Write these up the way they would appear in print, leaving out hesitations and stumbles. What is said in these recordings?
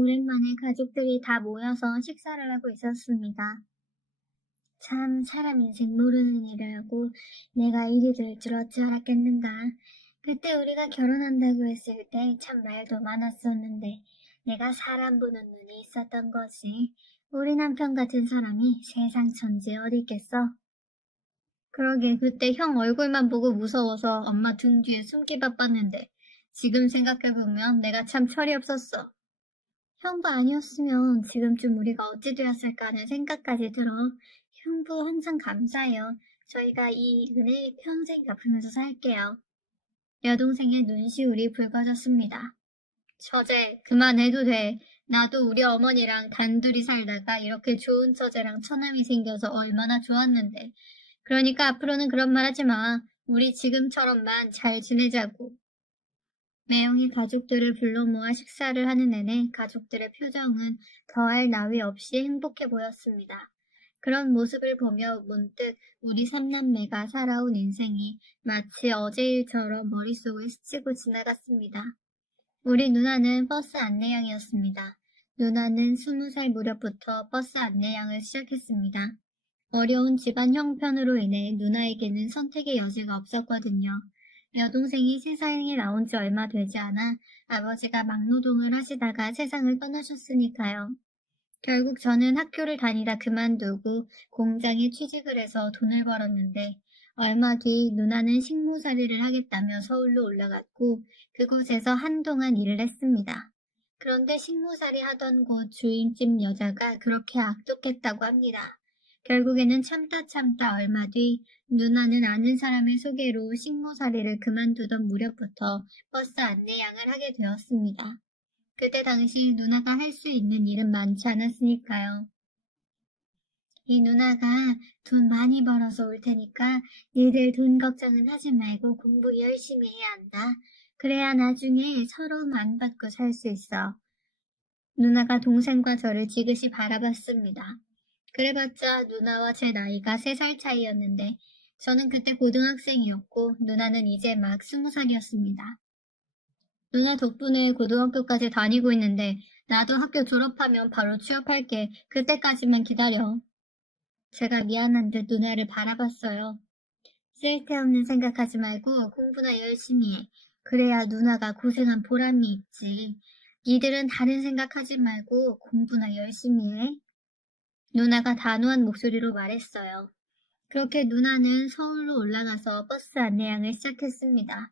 오랜만에 가족들이 다 모여서 식사를 하고 있었습니다. 참 사람 인생 모르는 일이라고 내가 일이 될 줄 어찌 알았겠는가. 그때 우리가 결혼한다고 했을 때 참 말도 많았었는데 내가 사람 보는 눈이 있었던 거지. 우리 남편 같은 사람이 세상 천지에 어디 있겠어? 그러게 그때 형 얼굴만 보고 무서워서 엄마 등 뒤에 숨기 바빴는데 지금 생각해보면 내가 참 철이 없었어. 형부 아니었으면 지금쯤 우리가 어찌 되었을까 하는 생각까지 들어. 형부 항상 감사해요. 저희가 이 은혜 평생 갚으면서 살게요. 여동생의 눈시울이 붉어졌습니다. 처제, 그만해도 돼. 나도 우리 어머니랑 단둘이 살다가 이렇게 좋은 처제랑 처남이 생겨서 얼마나 좋았는데. 그러니까 앞으로는 그런 말 하지 마. 우리 지금처럼만 잘 지내자고. 매형이 가족들을 불러 모아 식사를 하는 내내 가족들의 표정은 더할 나위 없이 행복해 보였습니다. 그런 모습을 보며 문득 우리 삼남매가 살아온 인생이 마치 어제 일처럼 머릿속을 스치고 지나갔습니다. 우리 누나는 버스 안내양이었습니다. 누나는 20살 무렵부터 버스 안내양을 시작했습니다. 어려운 집안 형편으로 인해 누나에게는 선택의 여지가 없었거든요. 여동생이 세상에 나온 지 얼마 되지 않아 아버지가 막노동을 하시다가 세상을 떠나셨으니까요. 결국 저는 학교를 다니다 그만두고 공장에 취직을 해서 돈을 벌었는데 얼마 뒤 누나는 식모살이를 하겠다며 서울로 올라갔고 그곳에서 한동안 일을 했습니다. 그런데 식모살이 하던 곳 주인집 여자가 그렇게 악독했다고 합니다. 결국에는 참다 얼마 뒤 누나는 아는 사람의 소개로 식모살이를 그만두던 무렵부터 버스 안내양을 하게 되었습니다. 그때 당시 누나가 할 수 있는 일은 많지 않았으니까요. 이 누나가 돈 많이 벌어서 올 테니까 니들 돈 걱정은 하지 말고 공부 열심히 해야 한다. 그래야 나중에 서로 안 받고 살 수 있어. 누나가 동생과 저를 지그시 바라봤습니다. 그래봤자 누나와 제 나이가 3살 차이였는데 저는 그때 고등학생이었고 누나는 이제 막 20살이었습니다. 누나 덕분에 고등학교까지 다니고 있는데 나도 학교 졸업하면 바로 취업할게. 그때까지만 기다려. 제가 미안한 듯 누나를 바라봤어요. 쓸데없는 생각하지 말고 공부나 열심히 해. 그래야 누나가 고생한 보람이 있지. 니들은 다른 생각하지 말고 공부나 열심히 해. 누나가 단호한 목소리로 말했어요. 그렇게 누나는 서울로 올라가서 버스 안내양을 시작했습니다.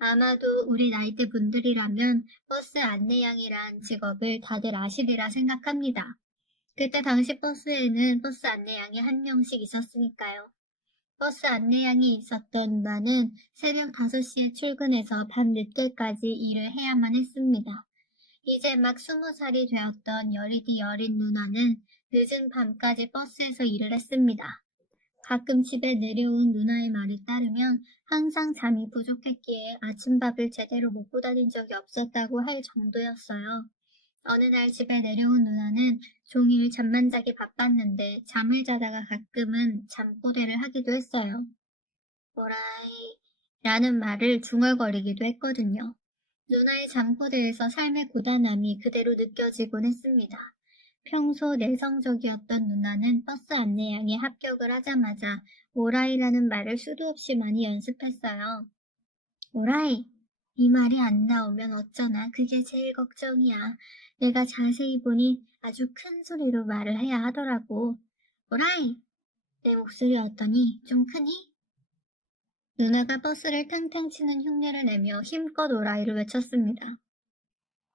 아마도 우리 나이대 분들이라면 버스 안내양이란 직업을 다들 아시리라 생각합니다. 그때 당시 버스에는 버스 안내양이 한 명씩 있었으니까요. 버스 안내양이 있었던 누나는 새벽 5시에 출근해서 밤 늦게까지 일을 해야만 했습니다. 이제 막 20살이 되었던 여리디 여린 누나는 늦은 밤까지 버스에서 일을 했습니다. 가끔 집에 내려온 누나의 말에 따르면 항상 잠이 부족했기에 아침밥을 제대로 먹고 다닌 적이 없었다고 할 정도였어요. 어느 날 집에 내려온 누나는 종일 잠만 자기 바빴는데 잠을 자다가 가끔은 잠꼬대를 하기도 했어요. 오라이 라는 말을 중얼거리기도 했거든요. 누나의 잠꼬대에서 삶의 고단함이 그대로 느껴지곤 했습니다. 평소 내성적이었던 누나는 버스 안내양에 합격을 하자마자 오라이라는 말을 수도 없이 많이 연습했어요. 오라이! 이 말이 안 나오면 어쩌나 그게 제일 걱정이야. 내가 자세히 보니 아주 큰 소리로 말을 해야 하더라고. 오라이! 내 목소리 어떠니? 좀 크니? 누나가 버스를 탕탕 치는 흉내를 내며 힘껏 오라이를 외쳤습니다.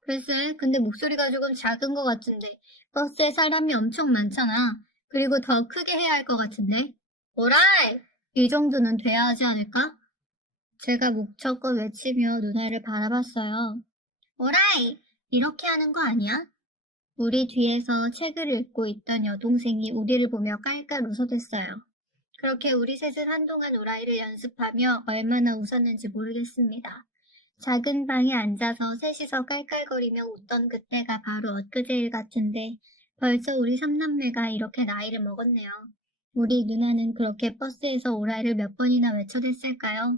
글쎄, 근데 목소리가 조금 작은 것 같은데 버스에 사람이 엄청 많잖아. 그리고 더 크게 해야 할 것 같은데. 오라이! 이 정도는 돼야 하지 않을까? 제가 목청껏 외치며 누나를 바라봤어요. 오라이! 이렇게 하는 거 아니야? 우리 뒤에서 책을 읽고 있던 여동생이 우리를 보며 깔깔 웃어댔어요. 그렇게 우리 셋은 한동안 오라이를 연습하며 얼마나 웃었는지 모르겠습니다. 작은 방에 앉아서 셋이서 깔깔거리며 웃던 그때가 바로 엊그제일 같은데 벌써 우리 삼남매가 이렇게 나이를 먹었네요. 우리 누나는 그렇게 버스에서 오라이를 몇 번이나 외쳐댔을까요?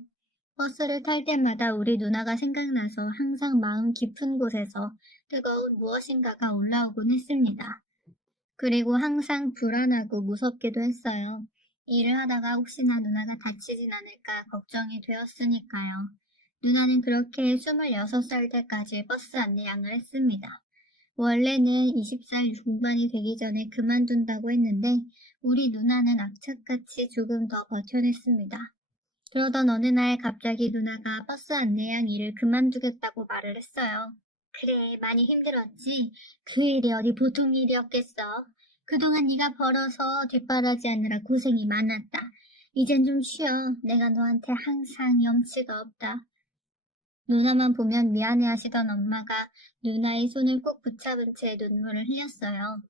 버스를 탈 때마다 우리 누나가 생각나서 항상 마음 깊은 곳에서 뜨거운 무엇인가가 올라오곤 했습니다. 그리고 항상 불안하고 무섭기도 했어요. 일을 하다가 혹시나 누나가 다치진 않을까 걱정이 되었으니까요. 누나는 그렇게 26살 때까지 버스 안내양을 했습니다. 원래는 20살 중반이 되기 전에 그만둔다고 했는데 우리 누나는 악착같이 조금 더 버텨냈습니다. 그러던 어느 날 갑자기 누나가 버스 안내양 일을 그만두겠다고 말을 했어요. 그래, 많이 힘들었지? 그 일이 어디 보통 일이었겠어. 그동안 네가 벌어서 뒷바라지하느라 고생이 많았다. 이젠 좀 쉬어. 내가 너한테 항상 염치가 없다. 누나만 보면 미안해하시던 엄마가 누나의 손을 꼭 붙잡은 채 눈물을 흘렸어요.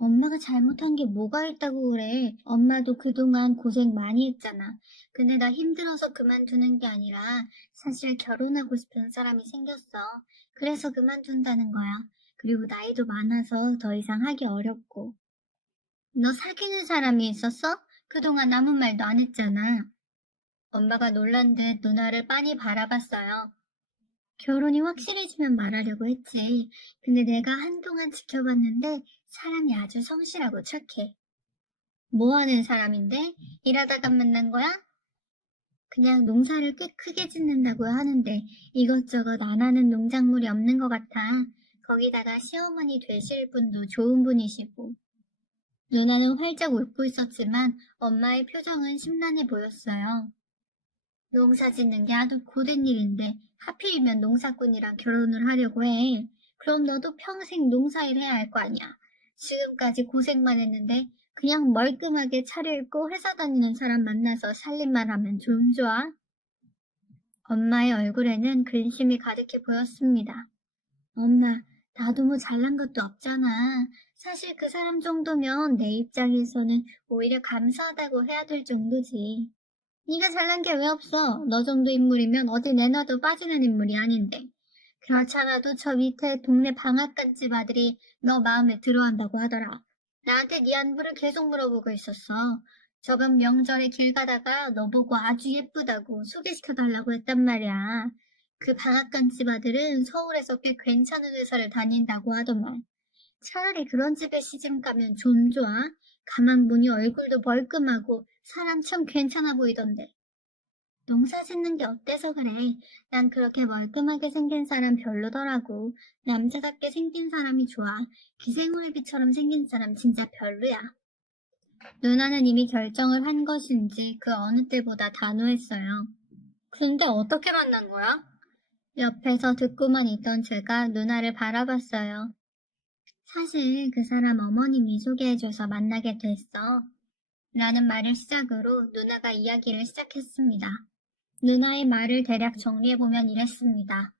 엄마가 잘못한 게 뭐가 있다고 그래. 엄마도 그동안 고생 많이 했잖아. 근데 나 힘들어서 그만두는 게 아니라 사실 결혼하고 싶은 사람이 생겼어. 그래서 그만둔다는 거야. 그리고 나이도 많아서 더 이상 하기 어렵고. 너 사귀는 사람이 있었어? 그동안 아무 말도 안 했잖아. 엄마가 놀란 듯 누나를 빤히 바라봤어요. 결혼이 확실해지면 말하려고 했지. 근데 내가 한동안 지켜봤는데 사람이 아주 성실하고 착해. 뭐 하는 사람인데? 일하다가 만난 거야? 그냥 농사를 꽤 크게 짓는다고 하는데 이것저것 안 하는 농작물이 없는 것 같아. 거기다가 시어머니 되실 분도 좋은 분이시고. 누나는 활짝 웃고 있었지만 엄마의 표정은 심란해 보였어요. 농사 짓는 게 아주 고된 일인데 하필이면 농사꾼이랑 결혼을 하려고 해. 그럼 너도 평생 농사일 해야 할 거 아니야. 지금까지 고생만 했는데 그냥 멀끔하게 차려입고 회사 다니는 사람 만나서 살림만 하면 좀 좋아? 엄마의 얼굴에는 근심이 가득해 보였습니다. 엄마, 나도 뭐 잘난 것도 없잖아. 사실 그 사람 정도면 내 입장에서는 오히려 감사하다고 해야 될 정도지. 네가 잘난 게 왜 없어? 너 정도 인물이면 어디 내놔도 빠지는 인물이 아닌데. 그렇잖아도 저 밑에 동네 방앗간집 아들이 너 마음에 들어한다고 하더라. 나한테 네 안부를 계속 물어보고 있었어. 저번 명절에 길 가다가 너 보고 아주 예쁘다고 소개시켜달라고 했단 말이야. 그 방앗간집 아들은 서울에서 꽤 괜찮은 회사를 다닌다고 하더만. 차라리 그런 집에 시집 가면 좀 좋아? 가만 보니 얼굴도 멀끔하고 사람 참 괜찮아 보이던데. 농사 짓는 게 어때서 그래? 난 그렇게 멀끔하게 생긴 사람 별로더라고. 남자답게 생긴 사람이 좋아. 기생오래비처럼 생긴 사람 진짜 별로야. 누나는 이미 결정을 한 것인지 그 어느 때보다 단호했어요. 근데 어떻게 만난 거야? 옆에서 듣고만 있던 제가 누나를 바라봤어요. 사실 그 사람 어머님이 소개해줘서 만나게 됐어. 라는 말을 시작으로 누나가 이야기를 시작했습니다. 누나의 말을 대략 정리해보면 이랬습니다.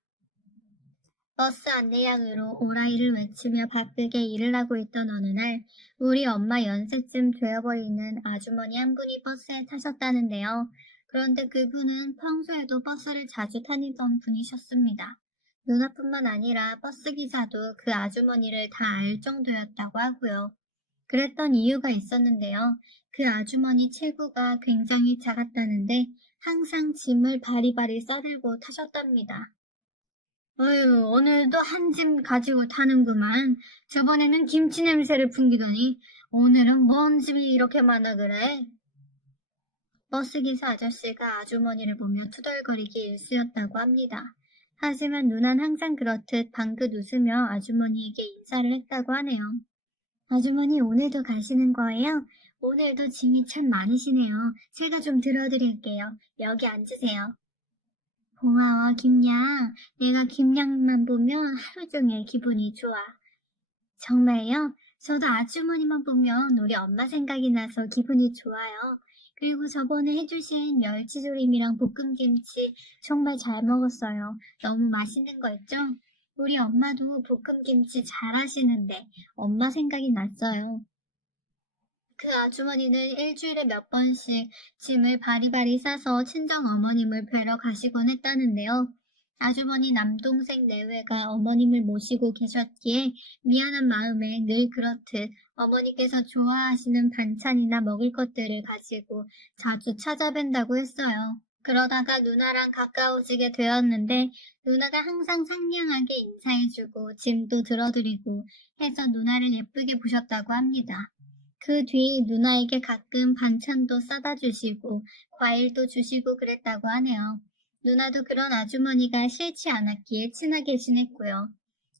버스 안내양으로 오라이를 외치며 바쁘게 일을 하고 있던 어느 날 우리 엄마 연세쯤 되어버리는 아주머니 한 분이 버스에 타셨다는데요. 그런데 그분은 평소에도 버스를 자주 다니던 분이셨습니다. 누나뿐만 아니라 버스 기사도 그 아주머니를 다 알 정도였다고 하고요. 그랬던 이유가 있었는데요. 그 아주머니 체구가 굉장히 작았다는데 항상 짐을 바리바리 싸들고 타셨답니다. 어휴, 오늘도 한 짐 가지고 타는구만. 저번에는 김치 냄새를 풍기더니 오늘은 뭔 짐이 이렇게 많아 그래? 버스기사 아저씨가 아주머니를 보며 투덜거리기 일쑤였다고 합니다. 하지만 누난 항상 그렇듯 방긋 웃으며 아주머니에게 인사를 했다고 하네요. 아주머니 오늘도 가시는 거예요? 오늘도 짐이 참 많으시네요. 제가 좀 들어드릴게요. 여기 앉으세요. 고마워, 김양. 내가 김양만 보면 하루 종일 기분이 좋아. 정말요? 저도 아주머니만 보면 우리 엄마 생각이 나서 기분이 좋아요. 그리고 저번에 해주신 멸치조림이랑 볶음김치 정말 잘 먹었어요. 너무 맛있는 거 있죠? 우리 엄마도 볶음김치 잘 하시는데 엄마 생각이 났어요. 그 아주머니는 일주일에 몇 번씩 짐을 바리바리 싸서 친정 어머님을 뵈러 가시곤 했다는데요. 아주머니 남동생 내외가 어머님을 모시고 계셨기에 미안한 마음에 늘 그렇듯 어머니께서 좋아하시는 반찬이나 먹을 것들을 가지고 자주 찾아뵌다고 했어요. 그러다가 누나랑 가까워지게 되었는데 누나가 항상 상냥하게 인사해주고 짐도 들어드리고 해서 누나를 예쁘게 보셨다고 합니다. 그 뒤 누나에게 가끔 반찬도 싸다 주시고 과일도 주시고 그랬다고 하네요. 누나도 그런 아주머니가 싫지 않았기에 친하게 지냈고요.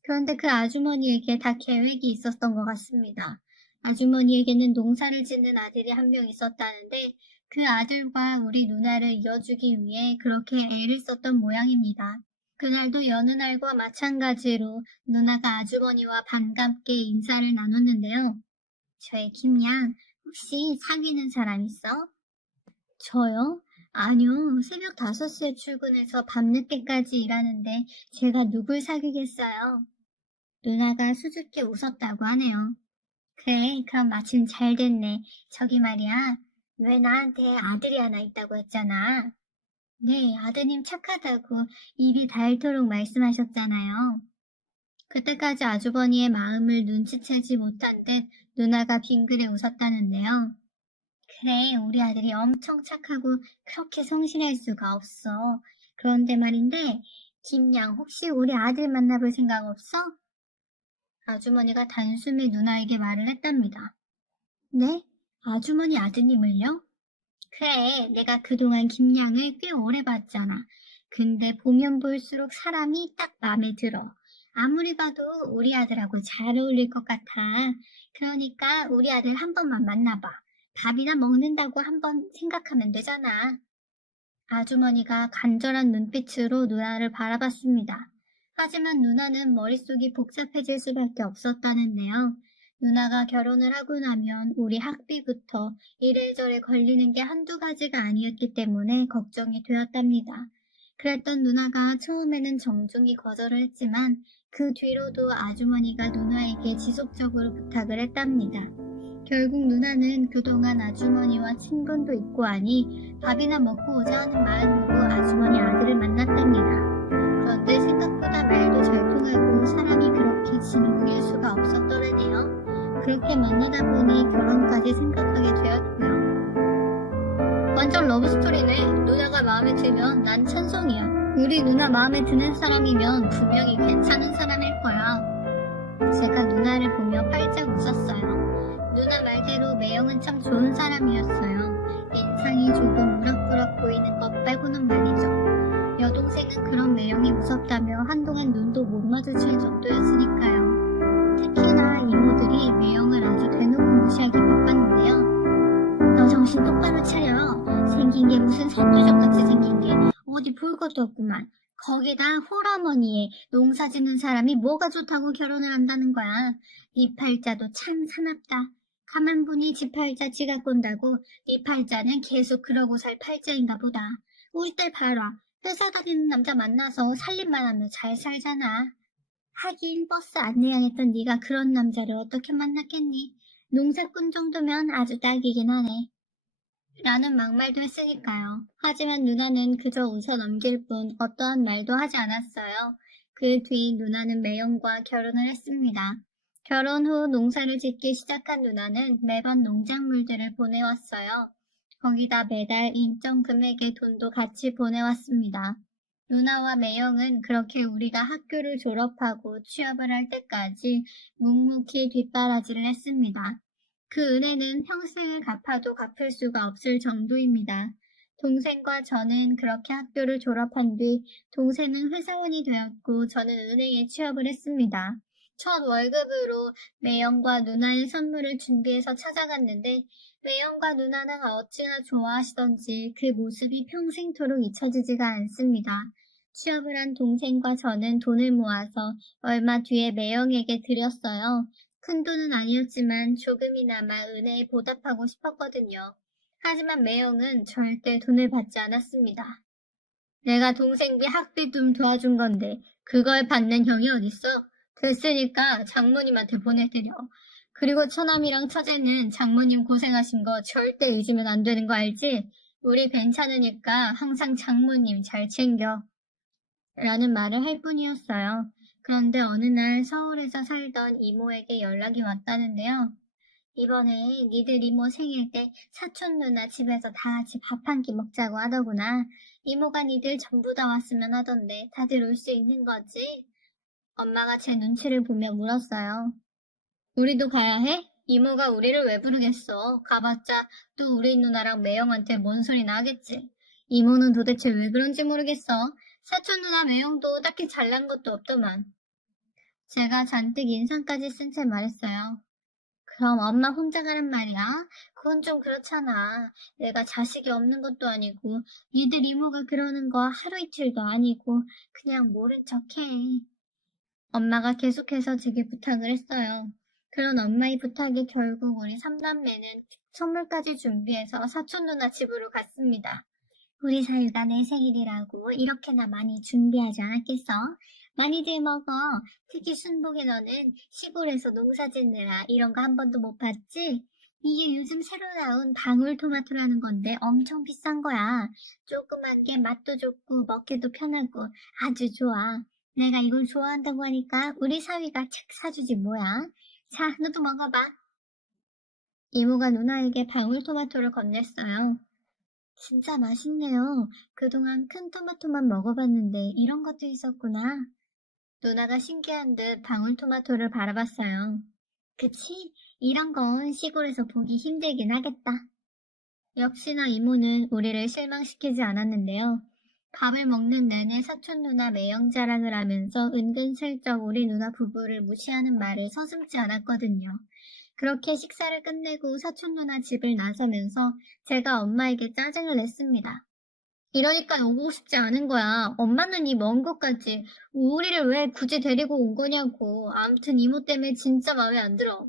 그런데 그 아주머니에게 다 계획이 있었던 것 같습니다. 아주머니에게는 농사를 짓는 아들이 한 명 있었다는데 그 아들과 우리 누나를 이어주기 위해 그렇게 애를 썼던 모양입니다. 그날도 여느 날과 마찬가지로 누나가 아주머니와 반갑게 인사를 나눴는데요. 저의 김양, 혹시 사귀는 사람 있어? 저요? 아니요. 새벽 5시에 출근해서 밤늦게까지 일하는데 제가 누굴 사귀겠어요? 누나가 수줍게 웃었다고 하네요. 그래, 그럼 마침 잘 됐네. 저기 말이야. 왜 나한테 아들이 하나 있다고 했잖아. 네, 아드님 착하다고 입이 닳도록 말씀하셨잖아요. 그때까지 아주버니의 마음을 눈치채지 못한 듯 누나가 빙그레 웃었다는데요. 그래, 우리 아들이 엄청 착하고 그렇게 성실할 수가 없어. 그런데 말인데, 김양 혹시 우리 아들 만나볼 생각 없어? 아주머니가 단숨에 누나에게 말을 했답니다. 네? 아주머니 아드님을요? 그래, 내가 그동안 김양을 꽤 오래 봤잖아. 근데 보면 볼수록 사람이 딱 마음에 들어. 아무리 봐도 우리 아들하고 잘 어울릴 것 같아. 그러니까 우리 아들 한 번만 만나봐. 밥이나 먹는다고 한번 생각하면 되잖아. 아주머니가 간절한 눈빛으로 누나를 바라봤습니다. 하지만 누나는 머릿속이 복잡해질 수밖에 없었다는데요. 누나가 결혼을 하고 나면 우리 학비부터 이래저래 걸리는 게 한두 가지가 아니었기 때문에 걱정이 되었답니다. 그랬던 누나가 처음에는 정중히 거절을 했지만 그 뒤로도 아주머니가 누나에게 지속적으로 부탁을 했답니다. 결국 누나는 그동안 아주머니와 친분도 있고 하니 밥이나 먹고 오자 하는 마음으로 아주머니 아들을 만났답니다. 그런데 생각보다 말도 잘 통하고 사람이 그렇게 진국일 수가 없었더라네요. 그렇게 만나다 보니 결혼까지 생각하게 되었고요. 완전 러브스토리네. 누나가 마음에 들면 난 찬성이야. 우리 누나 마음에 드는 사람이면 분명히 괜찮은 사람일 거야. 제가 누나를 보며 활짝 웃었어요. 누나 말대로 매형은 참 좋은 사람이었어요. 인상이 조금 우락부락 보이는 것 빼고는 말이죠. 여동생은 그런 매형이 무섭다며 한동안 눈도 못 마주칠 정도였으니까요. 특히나 이모들이 매형을 아주 대놓고 무시하기 바빴는데요. 너 정신 똑바로 차려. 생긴 게 무슨 산유적같이 생긴 게 어디 볼 것도 없구만. 거기다 홀어머니에 농사 짓는 사람이 뭐가 좋다고 결혼을 한다는 거야. 네 팔자도 참 사납다. 가만 보니 지 팔자 지가 꼰다고 네 팔자는 계속 그러고 살 팔자인가 보다. 우리 딸 봐라. 회사 다니는 남자 만나서 살림만 하며 잘 살잖아. 하긴 버스 안내양했던 네가 그런 남자를 어떻게 만났겠니? 농사꾼 정도면 아주 딱이긴 하네. 라는 막말도 했으니까요. 하지만 누나는 그저 웃어 넘길 뿐 어떠한 말도 하지 않았어요. 그 뒤 누나는 매형과 결혼을 했습니다. 결혼 후 농사를 짓기 시작한 누나는 매번 농작물들을 보내왔어요. 거기다 매달 일정 금액의 돈도 같이 보내왔습니다. 누나와 매형은 그렇게 우리가 학교를 졸업하고 취업을 할 때까지 묵묵히 뒷바라지를 했습니다. 그 은혜는 평생을 갚아도 갚을 수가 없을 정도입니다. 동생과 저는 그렇게 학교를 졸업한 뒤 동생은 회사원이 되었고 저는 은행에 취업을 했습니다. 첫 월급으로 매형과 누나의 선물을 준비해서 찾아갔는데 매형과 누나는 어찌나 좋아하시던지 그 모습이 평생토록 잊혀지지가 않습니다. 취업을 한 동생과 저는 돈을 모아서 얼마 뒤에 매형에게 드렸어요. 큰 돈은 아니었지만 조금이나마 은혜에 보답하고 싶었거든요. 하지만 매형은 절대 돈을 받지 않았습니다. 내가 동생비 학비 좀 도와준 건데 그걸 받는 형이 어딨어? 됐으니까 장모님한테 보내드려. 그리고 처남이랑 처제는 장모님 고생하신 거 절대 잊으면 안 되는 거 알지? 우리 괜찮으니까 항상 장모님 잘 챙겨. 라는 말을 할 뿐이었어요. 그런데 어느 날 서울에서 살던 이모에게 연락이 왔다는데요. 이번에 니들 이모 생일 때 사촌 누나 집에서 다 같이 밥 한 끼 먹자고 하더구나. 이모가 니들 전부 다 왔으면 하던데 다들 올 수 있는 거지? 엄마가 제 눈치를 보며 물었어요. 우리도 가야 해? 이모가 우리를 왜 부르겠어? 가봤자 또 우리 누나랑 매형한테 뭔 소리나 하겠지. 이모는 도대체 왜 그런지 모르겠어. 사촌 누나 매형도 딱히 잘난 것도 없더만. 제가 잔뜩 인상까지 쓴 채 말했어요. 그럼 엄마 혼자 가란 말이야? 그건 좀 그렇잖아. 내가 자식이 없는 것도 아니고 니들 이모가 그러는 거 하루 이틀도 아니고 그냥 모른 척해. 엄마가 계속해서 제게 부탁을 했어요. 그런 엄마의 부탁에 결국 우리 삼남매는 선물까지 준비해서 사촌 누나 집으로 갔습니다. 우리 사유가 내 생일이라고 이렇게나 많이 준비하지 않았겠어? 많이들 먹어. 특히 순복이 너는 시골에서 농사 짓느라 이런 거 한 번도 못 봤지? 이게 요즘 새로 나온 방울토마토라는 건데 엄청 비싼 거야. 조그만 게 맛도 좋고 먹기도 편하고 아주 좋아. 내가 이걸 좋아한다고 하니까 우리 사위가 책 사주지 뭐야. 자, 너도 먹어봐. 이모가 누나에게 방울토마토를 건넸어요. 진짜 맛있네요. 그동안 큰 토마토만 먹어봤는데 이런 것도 있었구나. 누나가 신기한 듯 방울토마토를 바라봤어요. 그치? 이런 건 시골에서 보기 힘들긴 하겠다. 역시나 이모는 우리를 실망시키지 않았는데요. 밥을 먹는 내내 사촌 누나 매형 자랑을 하면서 은근슬쩍 우리 누나 부부를 무시하는 말을 서슴지 않았거든요. 그렇게 식사를 끝내고 사촌 누나 집을 나서면서 제가 엄마에게 짜증을 냈습니다. 이러니까 오고 싶지 않은 거야. 엄마는 이 먼 곳까지 우리를 왜 굳이 데리고 온 거냐고. 아무튼 이모 때문에 진짜 마음에 안 들어.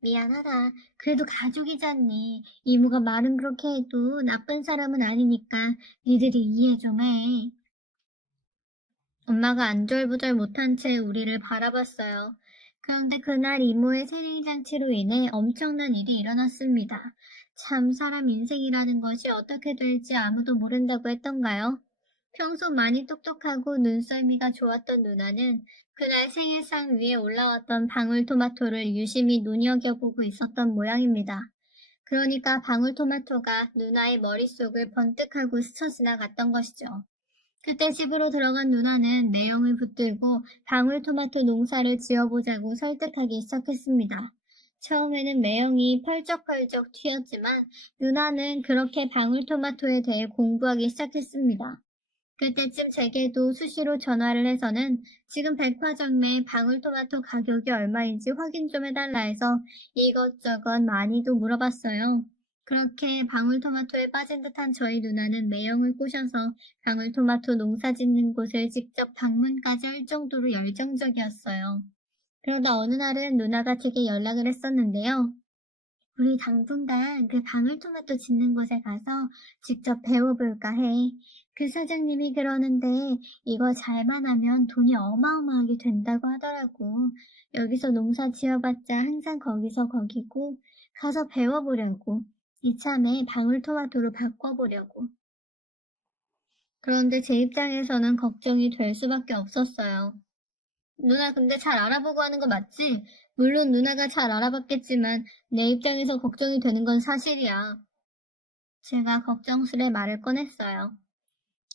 미안하다. 그래도 가족이잖니. 이모가 말은 그렇게 해도 나쁜 사람은 아니니까 니들이 이해 좀 해. 엄마가 안절부절 못한 채 우리를 바라봤어요. 그런데 그날 이모의 생일잔치로 인해 엄청난 일이 일어났습니다. 참 사람 인생이라는 것이 어떻게 될지 아무도 모른다고 했던가요? 평소 많이 똑똑하고 눈썰미가 좋았던 누나는 그날 생일상 위에 올라왔던 방울토마토를 유심히 눈여겨보고 있었던 모양입니다. 그러니까 방울토마토가 누나의 머릿속을 번뜩하고 스쳐 지나갔던 것이죠. 그때 집으로 들어간 누나는 매형을 붙들고 방울토마토 농사를 지어보자고 설득하기 시작했습니다. 처음에는 매형이 펄쩍펄쩍 튀었지만 누나는 그렇게 방울토마토에 대해 공부하기 시작했습니다. 그때쯤 제게도 수시로 전화를 해서는 지금 백화점에 방울토마토 가격이 얼마인지 확인 좀 해달라 해서 이것저것 많이도 물어봤어요. 그렇게 방울토마토에 빠진 듯한 저희 누나는 매형을 꼬셔서 방울토마토 농사 짓는 곳을 직접 방문까지 할 정도로 열정적이었어요. 그러다 어느 날은 누나가 제게 연락을 했었는데요. 우리 당분간 그 방울토마토 짓는 곳에 가서 직접 배워볼까 해. 그 사장님이 그러는데 이거 잘만 하면 돈이 어마어마하게 된다고 하더라고. 여기서 농사 지어봤자 항상 거기서 거기고 가서 배워보려고. 이참에 방울토마토로 바꿔보려고. 그런데 제 입장에서는 걱정이 될 수밖에 없었어요. 누나 근데 잘 알아보고 하는 거 맞지? 물론 누나가 잘 알아봤겠지만 내 입장에서 걱정이 되는 건 사실이야. 제가 걱정스레 말을 꺼냈어요.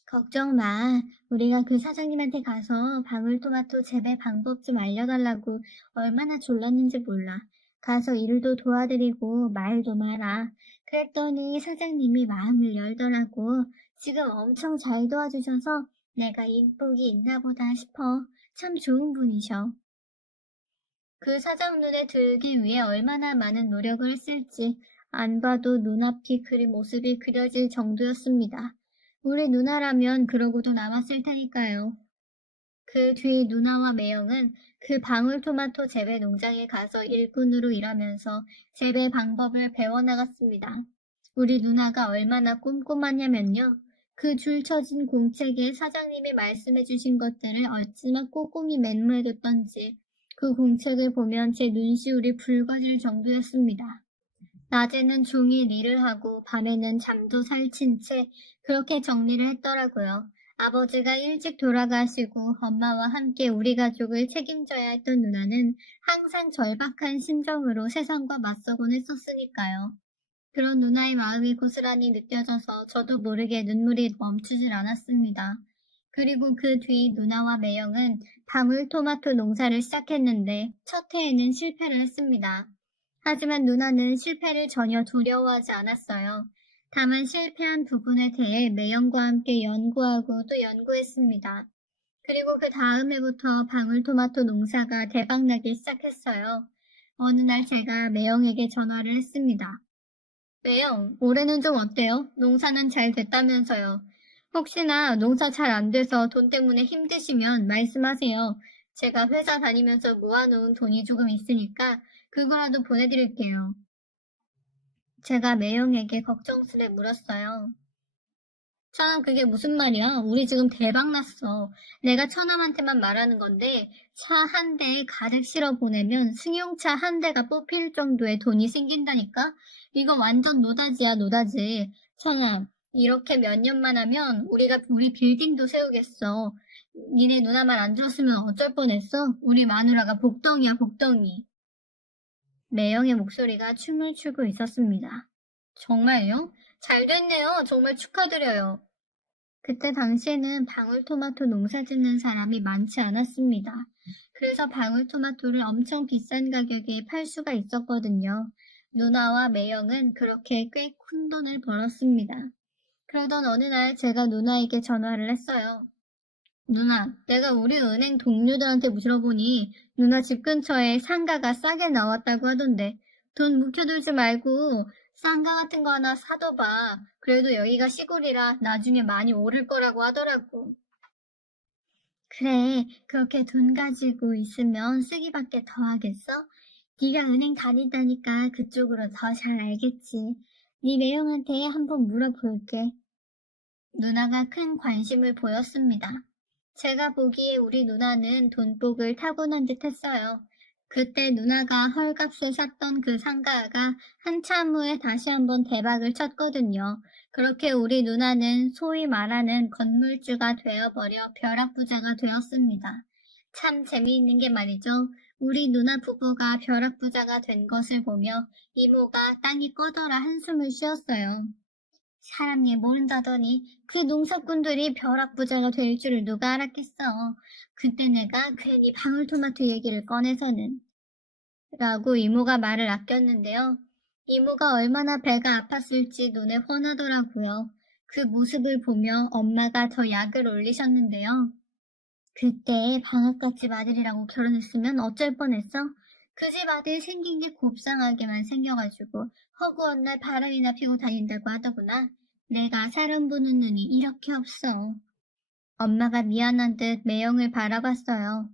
걱정 마. 우리가 그 사장님한테 가서 방울토마토 재배 방법 좀 알려달라고 얼마나 졸랐는지 몰라. 가서 일도 도와드리고 말도 마라. 그랬더니 사장님이 마음을 열더라고. 지금 엄청 잘 도와주셔서 내가 인복이 있나 보다 싶어. 참 좋은 분이셔. 그 사장 눈에 들기 위해 얼마나 많은 노력을 했을지 안 봐도 눈앞이 모습이 그려질 정도였습니다. 우리 누나라면 그러고도 남았을 테니까요. 그 뒤 누나와 매형은 그 방울토마토 재배 농장에 가서 일꾼으로 일하면서 재배 방법을 배워나갔습니다. 우리 누나가 얼마나 꼼꼼하냐면요. 그 줄 쳐진 공책에 사장님이 말씀해 주신 것들을 어찌나 꼼꼼히 메모해뒀던지 그 공책을 보면 제 눈시울이 붉어질 정도였습니다. 낮에는 종일 일을 하고 밤에는 잠도 살친 채 그렇게 정리를 했더라고요. 아버지가 일찍 돌아가시고 엄마와 함께 우리 가족을 책임져야 했던 누나는 항상 절박한 심정으로 세상과 맞서곤 했었으니까요. 그런 누나의 마음이 고스란히 느껴져서 저도 모르게 눈물이 멈추질 않았습니다. 그리고 그 뒤 누나와 매형은 방울토마토 농사를 시작했는데 첫 해에는 실패를 했습니다. 하지만 누나는 실패를 전혀 두려워하지 않았어요. 다만 실패한 부분에 대해 매형과 함께 연구하고 또 연구했습니다. 그리고 그 다음 해부터 방울토마토 농사가 대박나기 시작했어요. 어느 날 제가 매형에게 전화를 했습니다. 매형, 올해는 좀 어때요? 농사는 잘 됐다면서요. 혹시나 농사 잘 안 돼서 돈 때문에 힘드시면 말씀하세요. 제가 회사 다니면서 모아놓은 돈이 조금 있으니까 그거라도 보내드릴게요. 제가 매형에게 걱정스레 물었어요. 참, 그게 무슨 말이야? 우리 지금 대박 났어. 내가 처남한테만 말하는 건데 차 한 대에 가득 실어 보내면 승용차 한 대가 뽑힐 정도의 돈이 생긴다니까? 이거 완전 노다지야, 노다지. 처남, 이렇게 몇 년만 하면 우리 빌딩도 세우겠어. 니네 누나 말 안 들었으면 어쩔 뻔했어? 우리 마누라가 복덩이야, 복덩이. 매형의 목소리가 춤을 추고 있었습니다. 정말요? 잘 됐네요. 정말 축하드려요. 그때 당시에는 방울토마토 농사 짓는 사람이 많지 않았습니다. 그래서 방울토마토를 엄청 비싼 가격에 팔 수가 있었거든요. 누나와 매형은 그렇게 꽤 큰 돈을 벌었습니다. 그러던 어느 날 제가 누나에게 전화를 했어요. 누나, 내가 우리 은행 동료들한테 물어보니 누나 집 근처에 상가가 싸게 나왔다고 하던데 돈 묵혀두지 말고 상가 같은 거 하나 사둬봐. 그래도 여기가 시골이라 나중에 많이 오를 거라고 하더라고. 그래, 그렇게 돈 가지고 있으면 쓰기밖에 더 하겠어? 네가 은행 다닌다니까 그쪽으로 더 잘 알겠지. 네 매형한테 한번 물어볼게. 누나가 큰 관심을 보였습니다. 제가 보기에 우리 누나는 돈복을 타고난 듯 했어요. 그때 누나가 헐값에 샀던 그 상가가 한참 후에 다시 한번 대박을 쳤거든요. 그렇게 우리 누나는 소위 말하는 건물주가 되어버려 벼락부자가 되었습니다. 참 재미있는 게 말이죠. 우리 누나 부부가 벼락부자가 된 것을 보며 이모가 땅이 꺼져라 한숨을 쉬었어요. 사람 일 모른다더니 그 농사꾼들이 벼락부자가 될 줄을 누가 알았겠어. 그때 내가 괜히 방울토마토 얘기를 꺼내서는. 라고 이모가 말을 아꼈는데요. 이모가 얼마나 배가 아팠을지 눈에 훤하더라고요. 그 모습을 보며 엄마가 더 약을 올리셨는데요. 그때 방앗갓집 아들이라고 결혼했으면 어쩔 뻔했어? 그 집 아들 생긴 게 곱상하게만 생겨가지고 허구한 날 바람이나 피고 다닌다고 하더구나. 내가 사람 보는 눈이 이렇게 없어. 엄마가 미안한 듯 매형을 바라봤어요.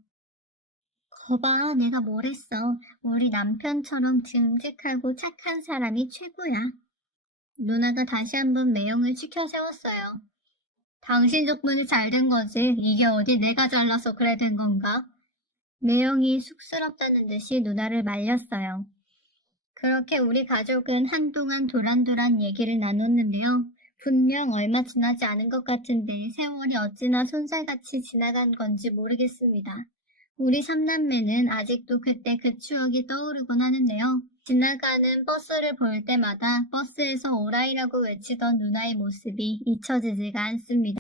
거봐, 내가 뭘 했어. 우리 남편처럼 듬직하고 착한 사람이 최고야. 누나가 다시 한번 매형을 치켜 세웠어요. 당신 덕분에 잘 된 거지. 이게 어디 내가 잘나서 그래 된 건가? 매형이 쑥스럽다는 듯이 누나를 말렸어요. 그렇게 우리 가족은 한동안 도란도란 얘기를 나눴는데요. 분명 얼마 지나지 않은 것 같은데 세월이 어찌나 손살같이 지나간 건지 모르겠습니다. 우리 삼남매는 아직도 그때 그 추억이 떠오르곤 하는데요. 지나가는 버스를 볼 때마다 버스에서 오라이라고 외치던 누나의 모습이 잊혀지지가 않습니다.